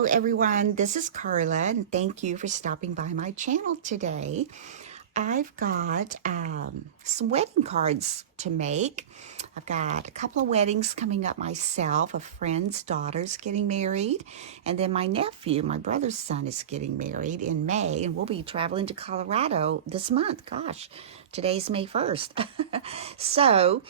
Hello everyone, this is Carla and thank you for stopping by my channel today. I've got some wedding cards to make. I've got a couple of weddings coming up myself. A friend's daughter's getting married, and then my nephew, my brother's son, is getting married in May, and we'll be traveling to Colorado this month. Gosh, today's May 1st. So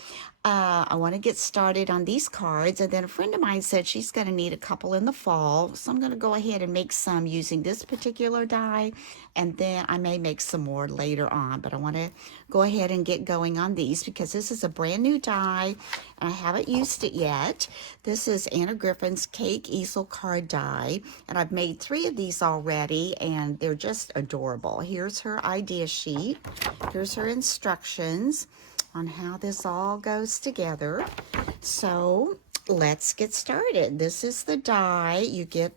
I want to get started on these cards, and then a friend of mine said she's going to need a couple in the fall, so I'm going to go ahead and make some using this particular die, and then I may make some more later on, but I want to go ahead and get going on these because this is a brand new die and I haven't used it yet. This is Anna Griffin's Cake Easel card die, and I've made 3 of these already and they're just adorable. Here's her idea sheet. Here's her instructions on how this all goes together. So let's get started. This is the die. You get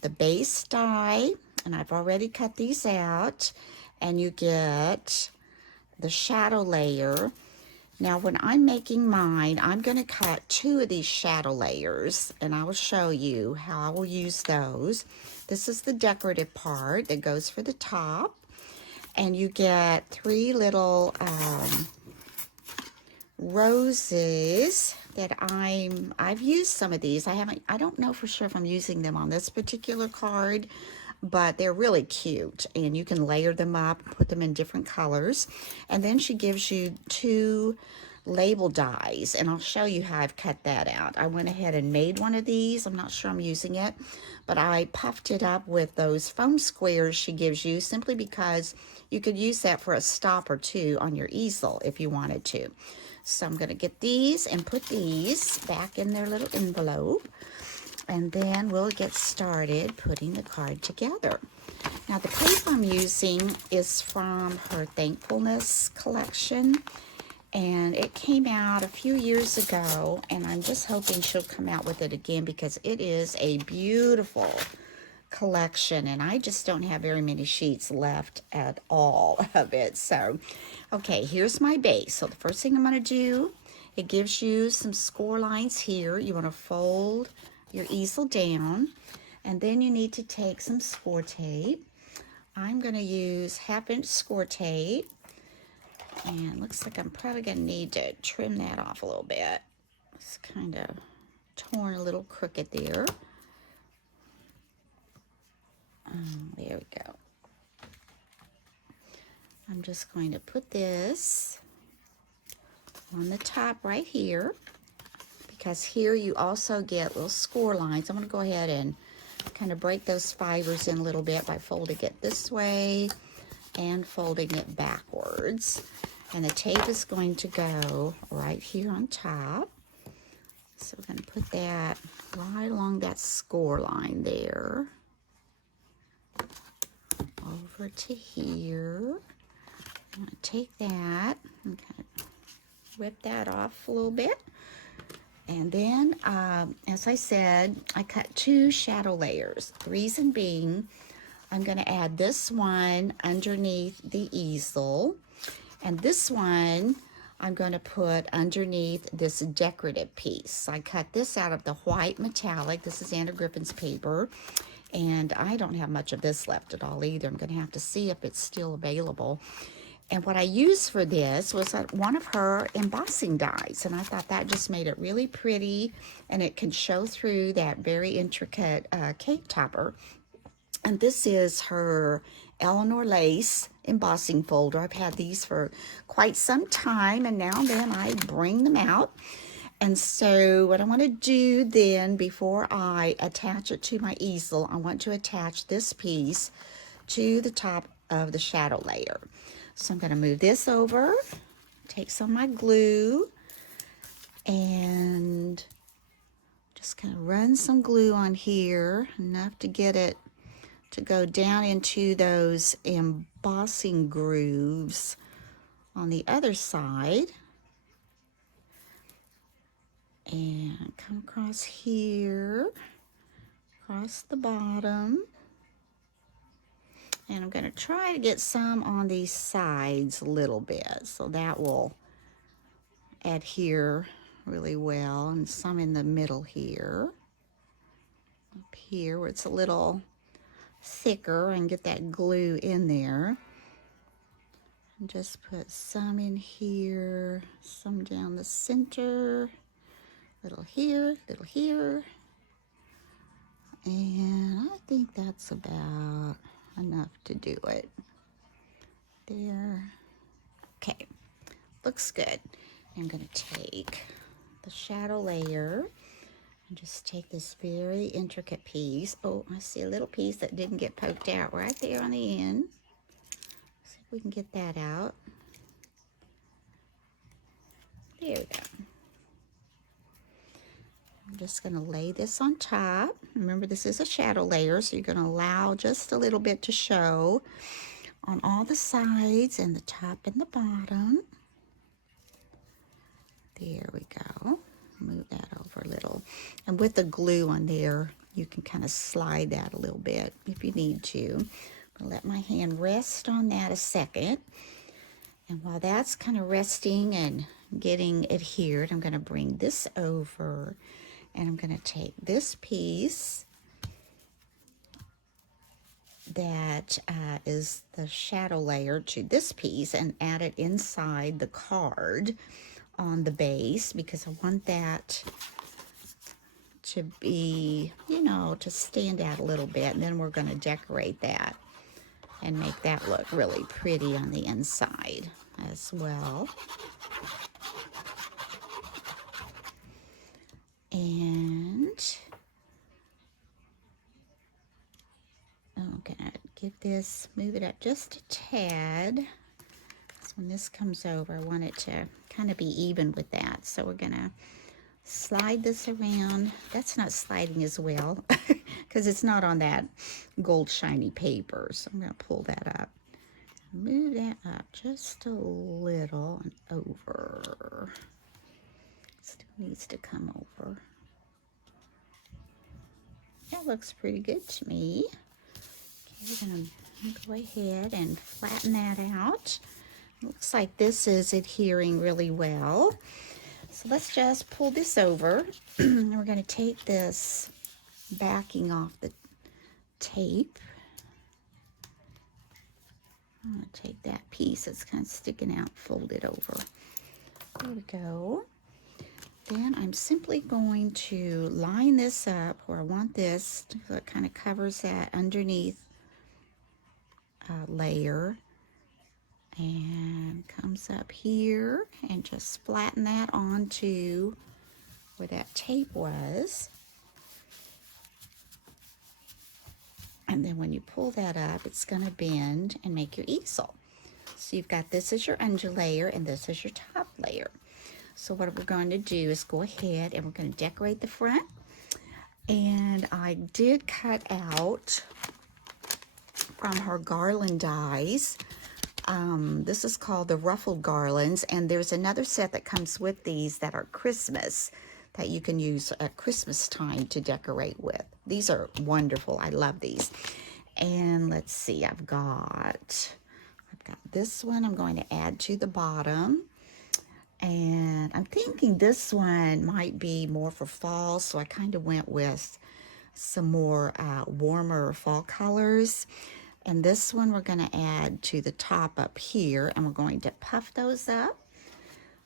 the base die, and I've already cut these out, and you get the shadow layer. Now when I'm making mine, I'm going to cut 2 of these shadow layers, and I will show you how I will use those. This is the decorative part that goes for the top, and you get 3 little roses that I've used some of these. I don't know for sure if I'm using them on this particular card, but they're really cute, and you can layer them up, put them in different colors. And then she gives you 2 label dies, and I'll show you how I've cut that out. I went ahead and made one of these. I'm not sure I'm using it, but I puffed it up with those foam squares she gives you, simply because you could use that for a stop or 2 on your easel if you wanted to. So I'm going to get these and put these back in their little envelope, and then we'll get started putting the card together. Now the paper I'm using is from her Thankfulness collection, and it came out a few years ago, and I'm just hoping she'll come out with it again because it is a beautiful collection, and I just don't have very many sheets left at all of it. So okay, here's my base. So the first thing I'm going to do, it gives you some score lines here. You want to fold your easel down, and then you need to take some score tape. I'm going to use 1/2-inch score tape, and looks like I'm probably going to need to trim that off a little bit. It's kind of torn a little crooked there. There we go. I'm just going to put this on the top right here, because here you also get little score lines. I'm going to go ahead and kind of break those fibers in a little bit by folding it this way and folding it backwards. And the tape is going to go right here on top. So we're going to put that right along that score line there. Over to here. I'm going to take that and kind of whip that off a little bit. And then, as I said, I cut 2 shadow layers. The reason being, I'm going to add this one underneath the easel. And this one, I'm going to put underneath this decorative piece. I cut this out of the white metallic. This is Anna Griffin's paper. And I don't have much of this left at all either. I'm going to have to see if it's still available. And what I used for this was one of her embossing dies, and I thought that just made it really pretty, and it can show through that very intricate cake topper. And this is her Eleanor Lace embossing folder. I've had these for quite some time, and now and then I bring them out. And so what I want to do then, before I attach it to my easel, I want to attach this piece to the top of the shadow layer. So I'm going to move this over, take some of my glue, and just kind of run some glue on here, enough to get it to go down into those embossing grooves on the other side. And come across here, across the bottom. And I'm going to try to get some on these sides a little bit, so that will adhere really well, and some in the middle here. up here where it's a little thicker and get that glue in there. And just put some in here, some down the center, little here, little here. And I think that's about enough to do it. There. Okay, looks good. I'm going to take the shadow layer and just take this very intricate piece. Oh, I see a little piece that didn't get poked out right there on the end. See if we can get that out. There we go. I'm just going to lay this on top. Remember, this is a shadow layer, so you're going to allow just a little bit to show on all the sides and the top and the bottom. There we go. Move that over a little. And with the glue on there, you can kind of slide that a little bit if you need to. I'm going to let my hand rest on that a second. And while that's kind of resting and getting adhered, I'm going to bring this over and I'm going to take this piece that is the shadow layer to this piece and add it inside the card on the base, because I want that to be, you know, to stand out a little bit. And then we're going to decorate that and make that look really pretty on the inside as well. And I'm going to give this, move it up just a tad. So when this comes over, I want it to kind of be even with that. So we're going to slide this around. That's not sliding as well because it's not on that gold shiny paper. So I'm going to pull that up. Move that up just a little and over. Still needs to come over. That looks pretty good to me. Okay, we're going to go ahead and flatten that out. Looks like this is adhering really well. So let's just pull this over. And we're going to take this backing off the tape. I'm going to take that piece that's kind of sticking out, fold it over. There we go. Then I'm simply going to line this up where I want this, so it kind of covers that underneath layer. And comes up here and just flatten that onto where that tape was. And then when you pull that up, it's going to bend and make your easel. So you've got this as your under layer and this is your top layer. So what we're going to do is go ahead and we're going to decorate the front. And I did cut out from her garland dies. This is called the ruffled garlands, and there's another set that comes with these that are Christmas that you can use at Christmas time to decorate with. These are wonderful. I love these. And let's see, I've got this one I'm going to add to the bottom. And I'm thinking this one might be more for fall, so I kind of went with some more warmer fall colors. And this one we're going to add to the top up here, and we're going to puff those up.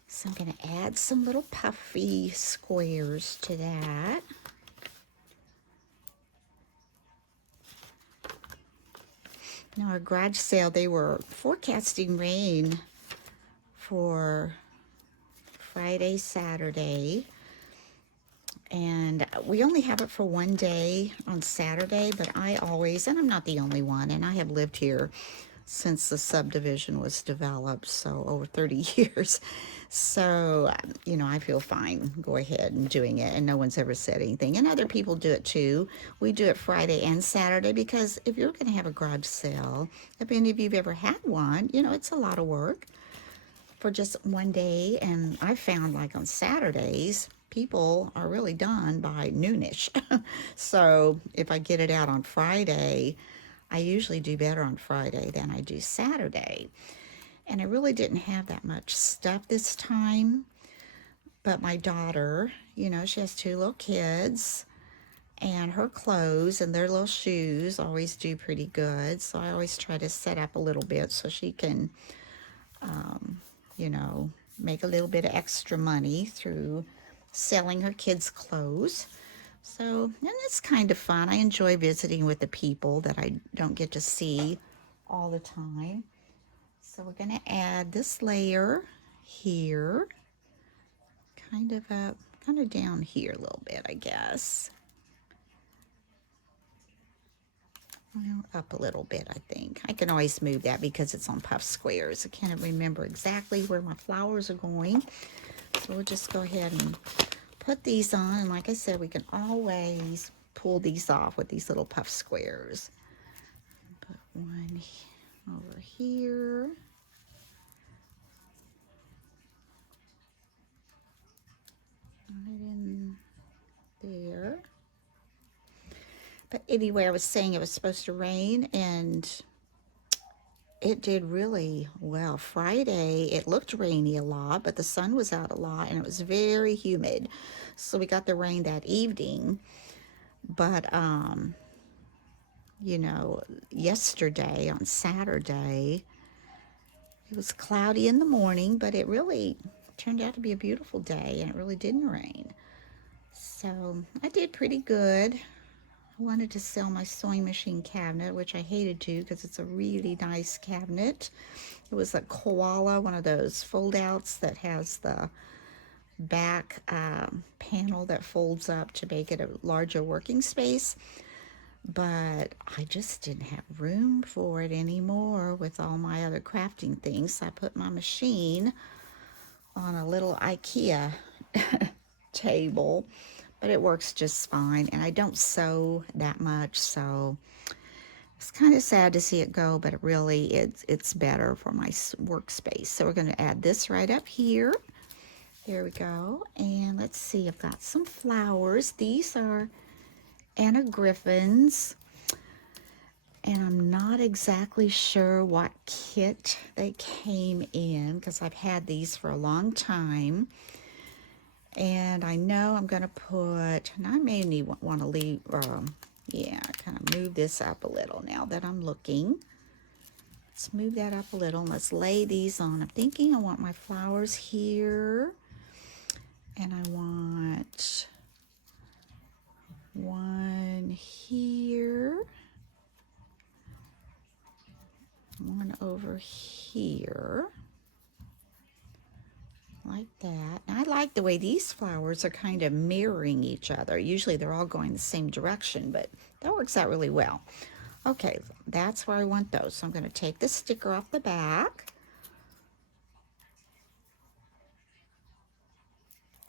So I'm going to add some little puffy squares to that. Now our garage sale, they were forecasting rain for Friday, Saturday. And we only have it for one day on Saturday, but I always, and I'm not the only one, and I have lived here since the subdivision was developed, so over 30 years. So, you know, I feel fine go ahead and doing it, and no one's ever said anything. And other people do it too. We do it Friday and Saturday because if you're going to have a garage sale, if any of you've ever had one, you know, it's a lot of work for just one day. And I found like on Saturdays, people are really done by noonish. So if I get it out on Friday, I usually do better on Friday than I do Saturday. And I really didn't have that much stuff this time. But my daughter, you know, she has 2 little kids. And her clothes and their little shoes always do pretty good. So I always try to set up a little bit so she can, you know, make a little bit of extra money through selling her kids' clothes. So, and it's kind of fun. I enjoy visiting with the people that I don't get to see all the time. So we're going to add this layer here, kind of up, kind of down here a little bit, I guess. Well, up a little bit, I think. I can always move that because it's on puff squares. I can't remember exactly where my flowers are going. So we'll just go ahead and put these on. And like I said, we can always pull these off with these little puff squares. Put one over here. Right in there. But anyway, I was saying it was supposed to rain, and it did really well. Friday, it looked rainy a lot, but the sun was out a lot, and it was very humid. So we got the rain that evening. But, you know, yesterday, on Saturday, it was cloudy in the morning, but it really turned out to be a beautiful day, and it really didn't rain. So I did pretty good. I wanted to sell my sewing machine cabinet, which I hated to because it's a really nice cabinet. It was a koala, one of those fold outs that has the back panel that folds up to make it a larger working space. But I just didn't have room for it anymore with all my other crafting things. So I put my machine on a little IKEA table, but it works just fine, and I don't sew that much, so it's kind of sad to see it go, but it's better for my workspace. So we're going to add this right up here. There we go. And let's see, I've got some flowers. These are Anna Griffin's, and I'm not exactly sure what kit they came in because I've had these for a long time. And I know I'm going to put, and I may need want to leave, yeah, kind of move this up a little now that I'm looking. Let's move that up a little and let's lay these on. I'm thinking I want my flowers here, and I want one here, one over here. Like that. And I like the way these flowers are kind of mirroring each other. Usually they're all going the same direction, but that works out really well. Okay, that's where I want those. So I'm going to take the sticker off the back.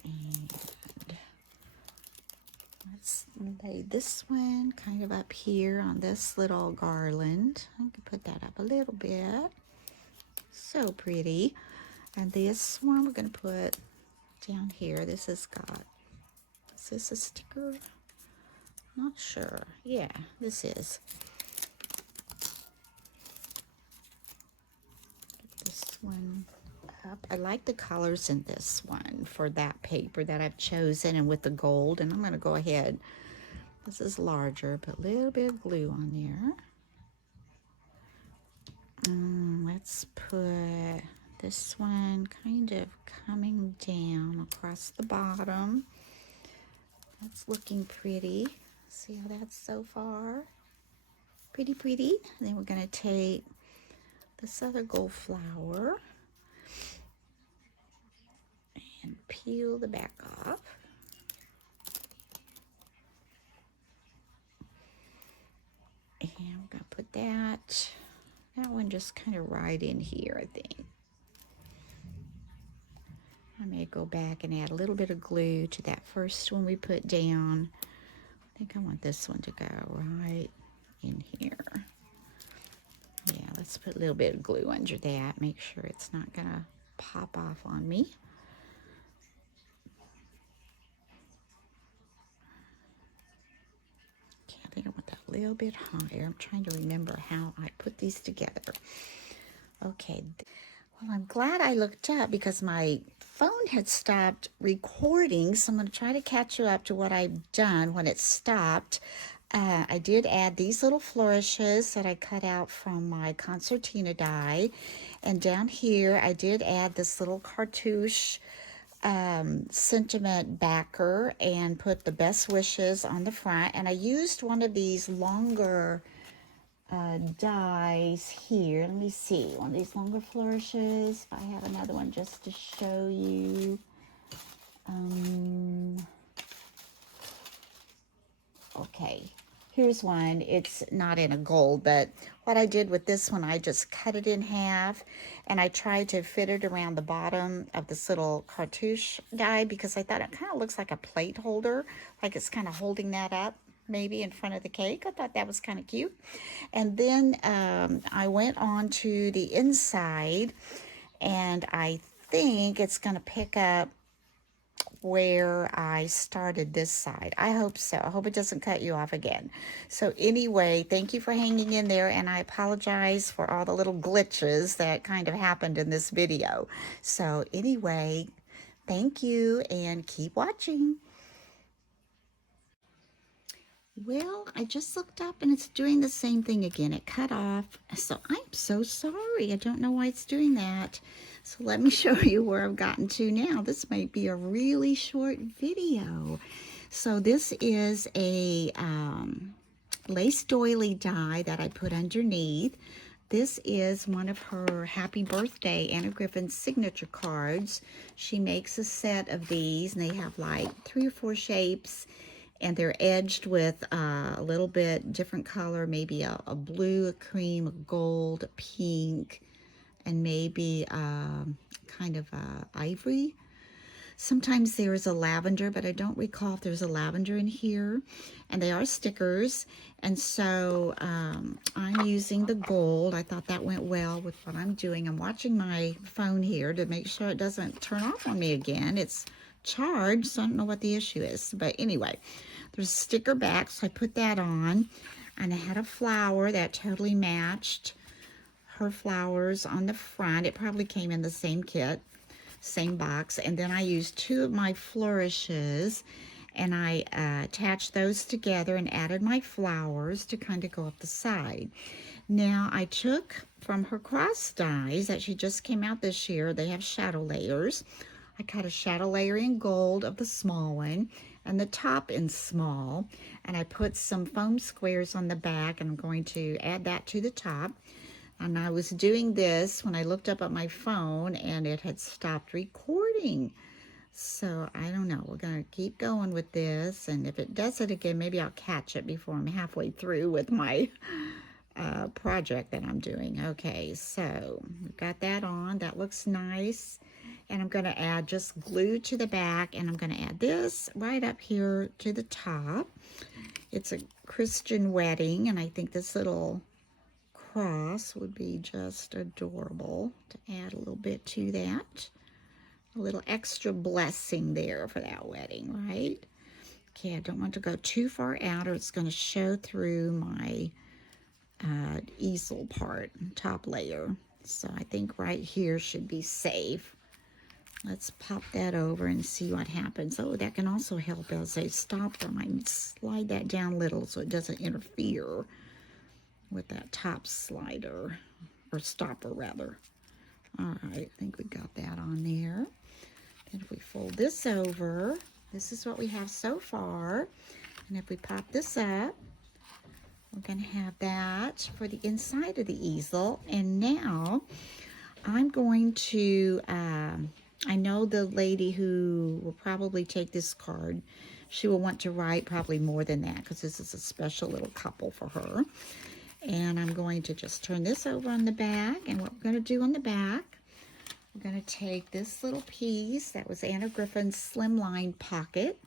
And let's lay this one kind of up here on this little garland. I can put that up a little bit. So pretty. And this one we're going to put down here. This has got, is this a sticker? Not sure. Yeah, this is. Get this one up. I like the colors in this one for that paper that I've chosen, and with the gold. And I'm going to go ahead. This is larger, but a little bit of glue on there. Let's put this one kind of coming down across the bottom. That's looking pretty. See how that's so far? Pretty, pretty. And then we're going to take this other gold flower and peel the back off. And we're going to put that one just kind of right in here, I think. I may go back and add a little bit of glue to that first one we put down. I think I want this one to go right in here. Yeah, let's put a little bit of glue under that. Make sure it's not going to pop off on me. Okay, I think I want that a little bit higher. I'm trying to remember how I put these together. Okay. Well, I'm glad I looked up because my phone had stopped recording, so I'm going to try to catch you up to what I've done when it stopped. I did add these little flourishes that I cut out from my concertina die. And down here, I did add this little cartouche sentiment backer and put the best wishes on the front. And I used one of these longer dies here. Let me see, one of these longer flourishes. I have another one just to show you. Okay, here's one. It's not in a gold, but what I did with this one, I just cut it in half and I tried to fit it around the bottom of this little cartouche die because I thought it kind of looks like a plate holder, like it's kind of holding that up maybe in front of the cake. I thought that was kind of cute. And then I went on to the inside and I think it's going to pick up where I started this side. I hope so. I hope it doesn't cut you off again. So anyway, thank you for hanging in there, and I apologize for all the little glitches that kind of happened in this video. So anyway, thank you and keep watching. Well, I just looked up and it's doing the same thing again. It cut off. So I'm so sorry. I don't know why it's doing that. So let me show you where I've gotten to now. This might be a really short video. So this is a lace doily die that I put underneath. This is one of her happy birthday Anna Griffin signature cards. She makes a set of these and they have like 3 or 4 shapes. And they're edged with a little bit different color, maybe a blue, a cream, a gold, a pink, and maybe kind of ivory. Sometimes there is a lavender, but I don't recall if there's a lavender in here. And they are stickers. And so I'm using the gold. I thought that went well with what I'm doing. I'm watching my phone here to make sure it doesn't turn off on me again. It's charged, so I don't know what the issue is. But anyway, there's a sticker back, so I put that on. And I had a flower that totally matched her flowers on the front. It probably came in the same kit, same box. And then I used 2 of my flourishes and I attached those together and added my flowers to kind of go up the side. Now I took from her cross dies that she just came out this year, they have shadow layers. I cut a shadow layer in gold of the small one and the top in small, and I put some foam squares on the back, and I'm going to add that to the top. And I was doing this when I looked up at my phone and it had stopped recording. So I don't know, we're gonna keep going with this, and if it does it again, maybe I'll catch it before I'm halfway through with my project that I'm doing. Okay, so we've got that on, that looks nice. And I'm going to add just glue to the back, and I'm going to add this right up here to the top. It's a Christian wedding, and I think this little cross would be just adorable to add a little bit to that. A little extra blessing there for that wedding, right? Okay, I don't want to go too far out or it's going to show through my easel part, top layer. So I think right here should be safe. Let's pop that over and see what happens. Oh, that can also help as I stop them. I can slide that down a little so it doesn't interfere with that top slider, or stopper rather. All right, I think we got that on there. Then if we fold this over, this is what we have so far. And if we pop this up, we're going to have that for the inside of the easel. And now I'm going to... I know the lady who will probably take this card, she will want to write probably more than that because this is a special little couple for her. And I'm going to just turn this over on the back. And what we're going to do on the back, we're going to take this little piece that was Anna Griffin's slimline pocket.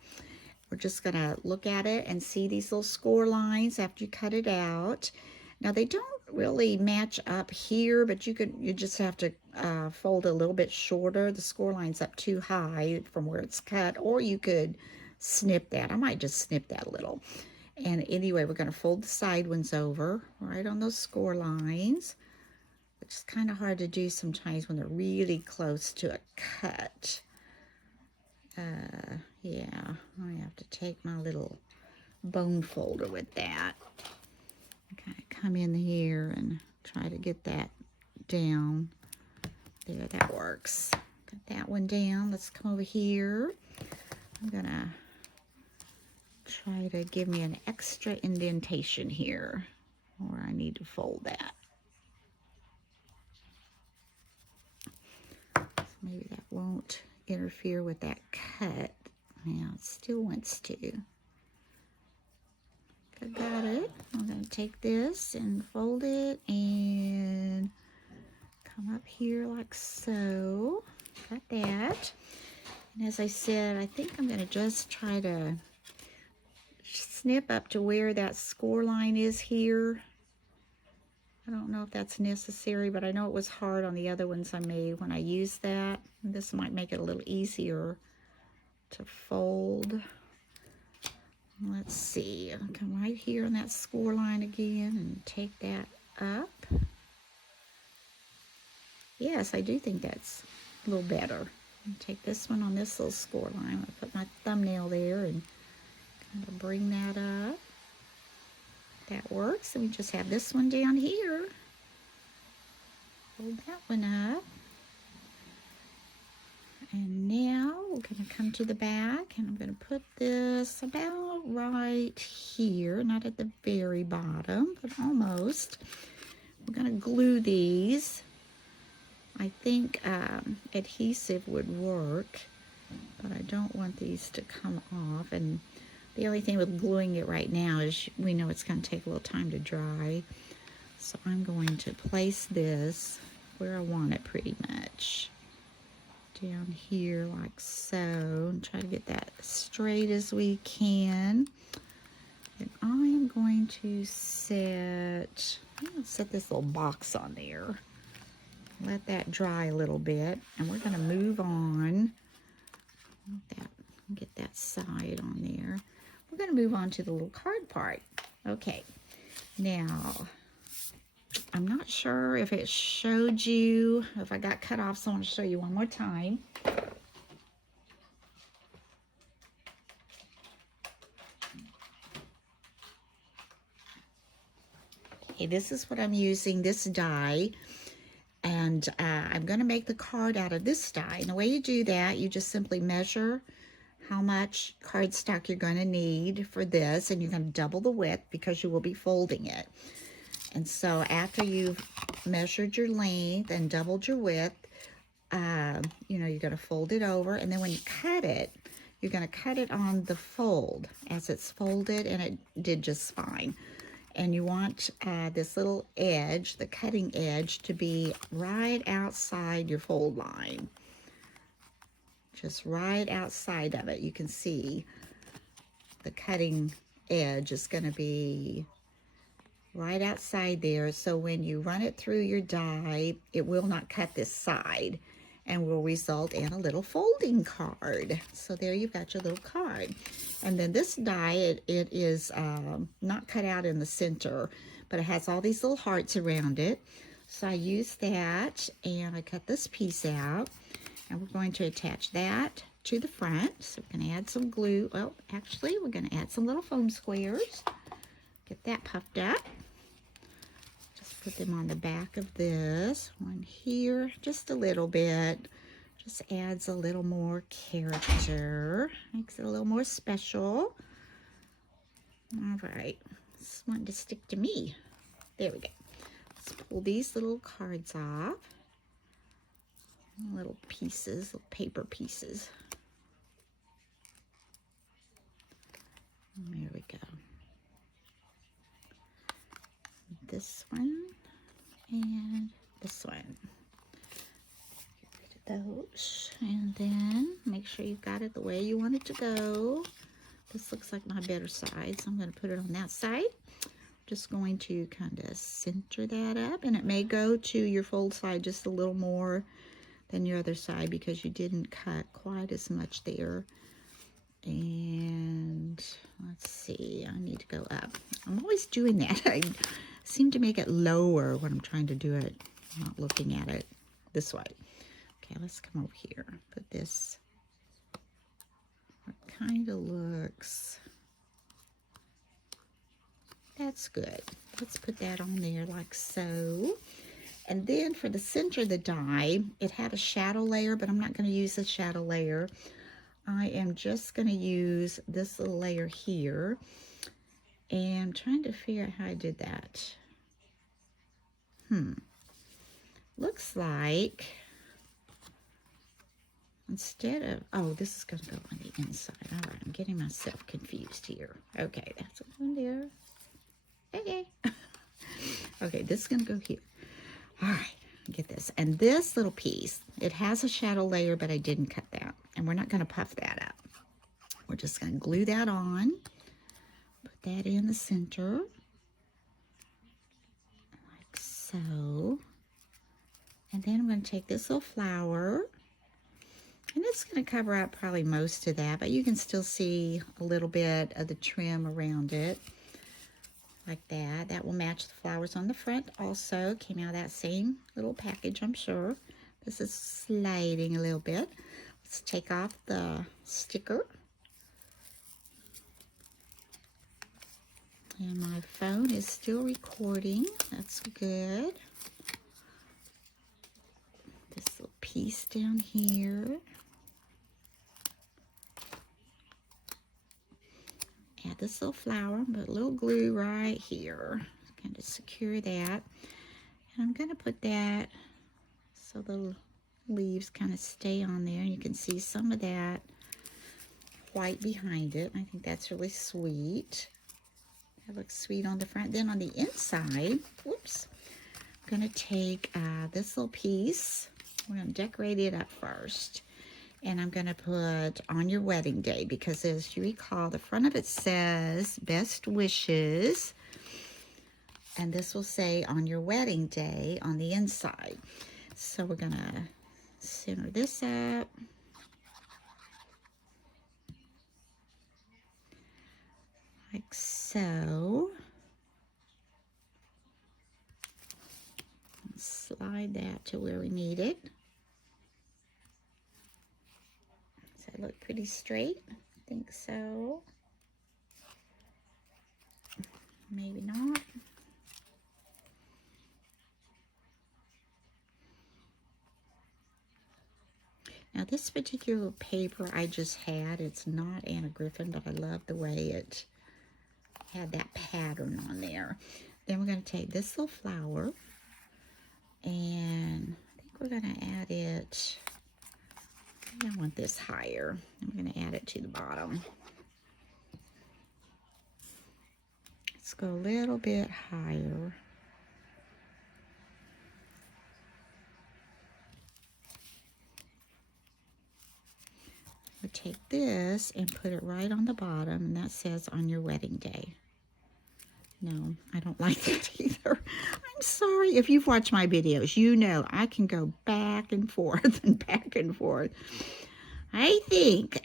We're just going to look at it and see these little score lines after you cut it out. Now they don't really match up here, but you just have to fold a little bit shorter. The score line's up too high from where it's cut, or you could snip that. I might just snip that a little. And anyway, we're going to fold the side ones over right on those score lines, which is kind of hard to do sometimes when they're really close to a cut. Yeah, I have to take my little bone folder with that. Okay, come in here and try to get that down. There, that works. Got that one down. Let's come over here. I'm gonna try to give me an extra indentation here where I need to fold that. So maybe that won't interfere with that cut. Yeah, it still wants to. I got it. I'm going to take this and fold it and come up here like so. Got that. And as I said, I think I'm going to just try to snip up to where that score line is here. I don't know if that's necessary, but I know it was hard on the other ones I made when I used that. This might make it a little easier to fold. Let's see, I'll come right here on that score line again and take that up. Yes, I do think that's a little better. I'll take this one on this little score line. I'll put my thumbnail there and kind of bring that up. That works. And we just have this one down here. Hold that one up. And now we're going to come to the back, and I'm going to put this about right here, not at the very bottom, but almost. We're going to glue these. I think adhesive would work, but I don't want these to come off. And the only thing with gluing it right now is we know it's going to take a little time to dry. So I'm going to place this where I want it pretty much. Down here like so, and try to get that straight as we can. And I am going to set this little box on there. Let that dry a little bit, and we're going to move on. Get that side on there. We're going to move on to the little card part. Okay, now I'm not sure if it showed you, if I got cut off, so I want to show you one more time. Okay, this is what I'm using, this die, and I'm going to make the card out of this die. And the way you do that, you just simply measure how much cardstock you're going to need for this, and you're going to double the width because you will be folding it. And so after you've measured your length and doubled your width, you're going to fold it over. And then when you cut it, you're going to cut it on the fold as it's folded, and it did just fine. And you want this little edge, the cutting edge, to be right outside your fold line. Just right outside of it. You can see the cutting edge is going to be right outside there, so when you run it through your die, it will not cut this side and will result in a little folding card. So there you've got your little card. And then this die, it is not cut out in the center, but it has all these little hearts around it. So I use that, and I cut this piece out, and we're going to attach that to the front. So we're going to add some glue. Well, actually, we're going to add some little foam squares. Get that puffed up. Just put them on the back of this one here, just a little bit. Just adds a little more character, makes it a little more special. All right, this one to stick to me. There we go. Let's pull these little cards off. Little pieces, little paper pieces. There we go. This one and this one. Get rid of those, and then make sure you've got it the way you want it to go. This looks like my better side, so I'm going to put it on that side. Just going to kind of center that up, and it may go to your fold side just a little more than your other side because you didn't cut quite as much there. And let's see, I need to go up. I'm always doing that. I seem to make it lower when I'm trying to do it, not looking at it this way. Okay, let's come over here. Put this It kind of looks, that's good. Let's put that on there like so. And then for the center of the die, it had a shadow layer, but I'm not going to use the shadow layer. I am just going to use this little layer here. And I'm trying to figure out how I did that. Looks like instead of, oh, this is going to go on the inside. All right, I'm getting myself confused here. Okay, that's what I'm going to do. Okay. Okay, this is going to go here. All right, get this. And this little piece, it has a shadow layer, but I didn't cut that. And we're not going to puff that up. We're just going to glue that on. Put that in the center. Like so. And then I'm going to take this little flower. And it's going to cover up probably most of that, but you can still see a little bit of the trim around it. Like that. That will match the flowers on the front also. Came out of that same little package, I'm sure. This is sliding a little bit. Let's take off the sticker. And my phone is still recording. That's good. This little piece down here. Add this little flower, put a little glue right here. Kind of secure that. And I'm going to put that so the leaves kind of stay on there. And you can see some of that white behind it. I think that's really sweet. That looks sweet on the front. Then on the inside, whoops, I'm going to take this little piece. We're going to decorate it up first. And I'm going to put on your wedding day because as you recall, the front of it says best wishes. And this will say on your wedding day on the inside. So we're going to center this up. Like so. Slide that to where we need it. Does that look pretty straight? I think so. Maybe not. Now this particular paper I just had, it's not Anna Griffin, but I love the way it had that pattern on there. Then we're going to take this little flower and I think we're going to add it, I want this higher. I'm going to add it to the bottom. Let's go a little bit higher. We'll take this and put it right on the bottom, and that says on your wedding day. No, I don't like that either. I'm sorry. If you've watched my videos, you know I can go back and forth and back and forth. I think.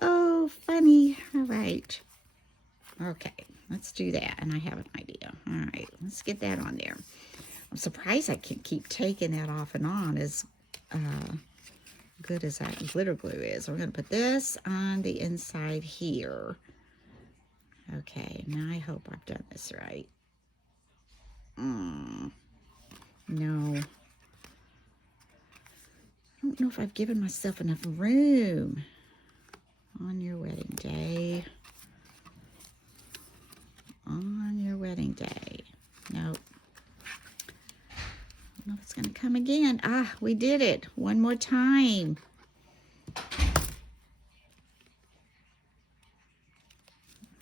Oh, funny. All right. Okay, let's do that. And I have an idea. All right, let's get that on there. I'm surprised I can keep taking that off and on as good as that glitter glue is. We're going to put this on the inside here. Okay, now I hope I've done this right. No. I don't know if I've given myself enough room. On your wedding day. On your wedding day. Nope. I don't know if it's going to come again. Ah, we did it. One more time.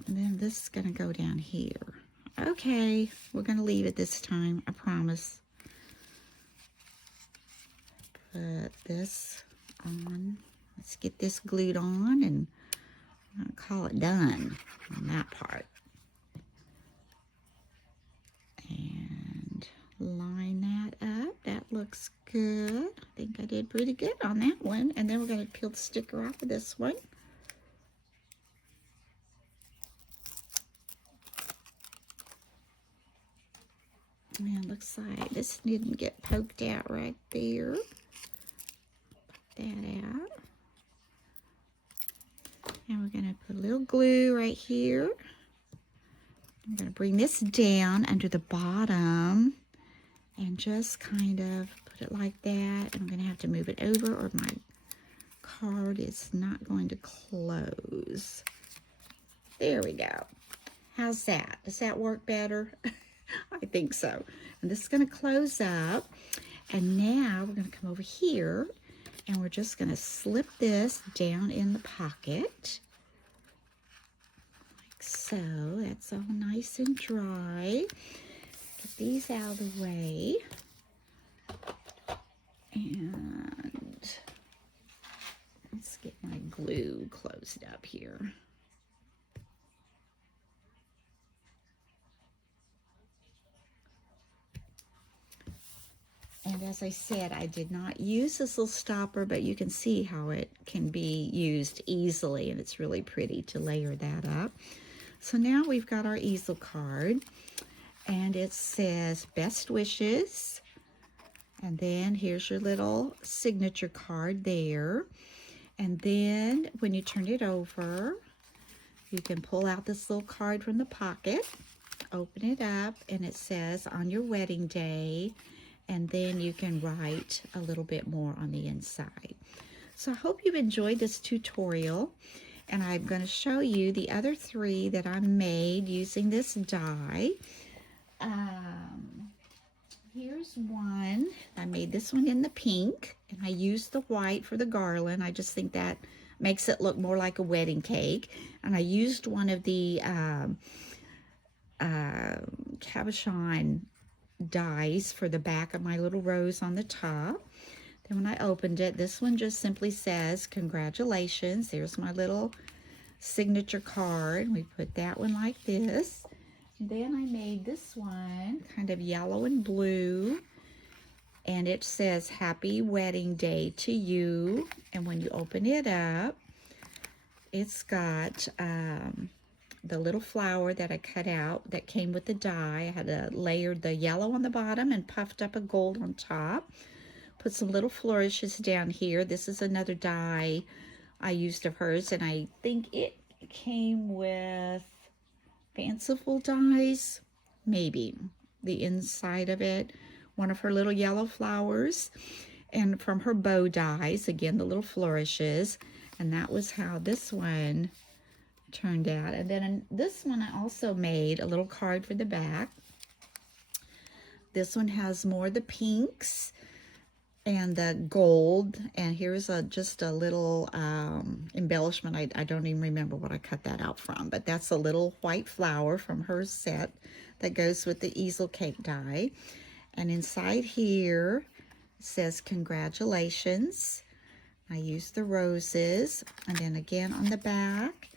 And then this is going to go down here. Okay, we're going to leave it this time, I promise. Put this on. Let's get this glued on, and I'm going to call it done on that part. And line that up. That looks good. I think I did pretty good on that one. And then we're going to peel the sticker off of this one. And it looks like this didn't get poked out right there. Pop that out. And we're going to put a little glue right here. I'm going to bring this down under the bottom and just kind of put it like that. And I'm going to have to move it over or my card is not going to close. There we go. How's that? Does that work better? I think so. And this is going to close up. And now we're going to come over here and we're just going to slip this down in the pocket. Like so. That's all nice and dry. Get these out of the way. And let's get my glue closed up here. And as I said, I did not use this little stopper, but you can see how it can be used easily, and it's really pretty to layer that up. So now we've got our easel card, and it says best wishes, and then here's your little signature card there. And then when you turn it over, you can pull out this little card from the pocket, open it up, and it says on your wedding day, and then you can write a little bit more on the inside. So I hope you've enjoyed this tutorial, and I'm going to show you the other 3 that I made using this die. Here's one. I made this one in the pink, and I used the white for the garland. I just think that makes it look more like a wedding cake. And I used one of the cabochon dies for the back of my little rose on the top. Then when I opened it, this one just simply says congratulations. There's my little signature card. We put that one like this. Then I made this one kind of yellow and blue, and it says happy wedding day to you. And when you open it up, it's got the little flower that I cut out that came with the die. I had layered the yellow on the bottom and puffed up a gold on top. Put some little flourishes down here. This is another die I used of hers, and I think it came with Fanciful dies, maybe the inside of it, one of her little yellow flowers, and from her bow dies, again the little flourishes, and that was how this one turned out. And then in this one I also made a little card for the back. This one has more of the pinks and the gold, and here's just a little embellishment. I don't even remember what I cut that out from, but that's a little white flower from her set that goes with the easel cake die. And inside here it says congratulations. I used the roses, and then again on the back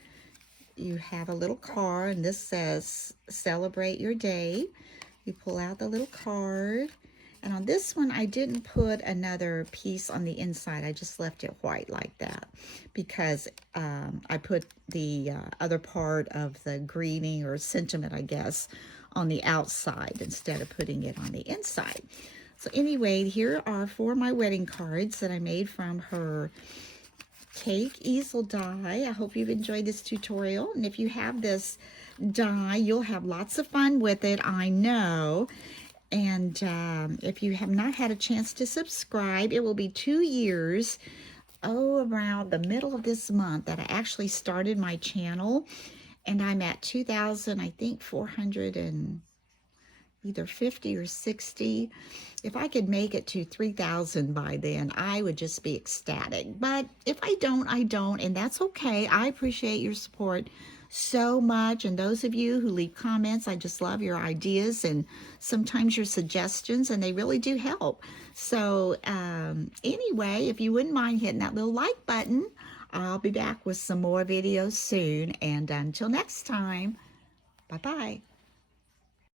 you have a little card, and this says celebrate your day. You pull out the little card. And on this one, I didn't put another piece on the inside. I just left it white like that because I put the other part of the greeting or sentiment, I guess, on the outside instead of putting it on the inside. So anyway, here are 4 of my wedding cards that I made from her cake easel die. I hope you've enjoyed this tutorial. And if you have this die, you'll have lots of fun with it, I know. And if you have not had a chance to subscribe, it will be 2 years, around the middle of this month that I actually started my channel. And I'm at 2,000, I think 400 and either 50 or 60. If I could make it to 3,000 by then, I would just be ecstatic. But if I don't, I don't, and that's okay. I appreciate your support so much, and those of you who leave comments, I just love your ideas and sometimes your suggestions, and they really do help. So anyway, if you wouldn't mind hitting that little like button, I'll be back with some more videos soon, and until next time, bye-bye.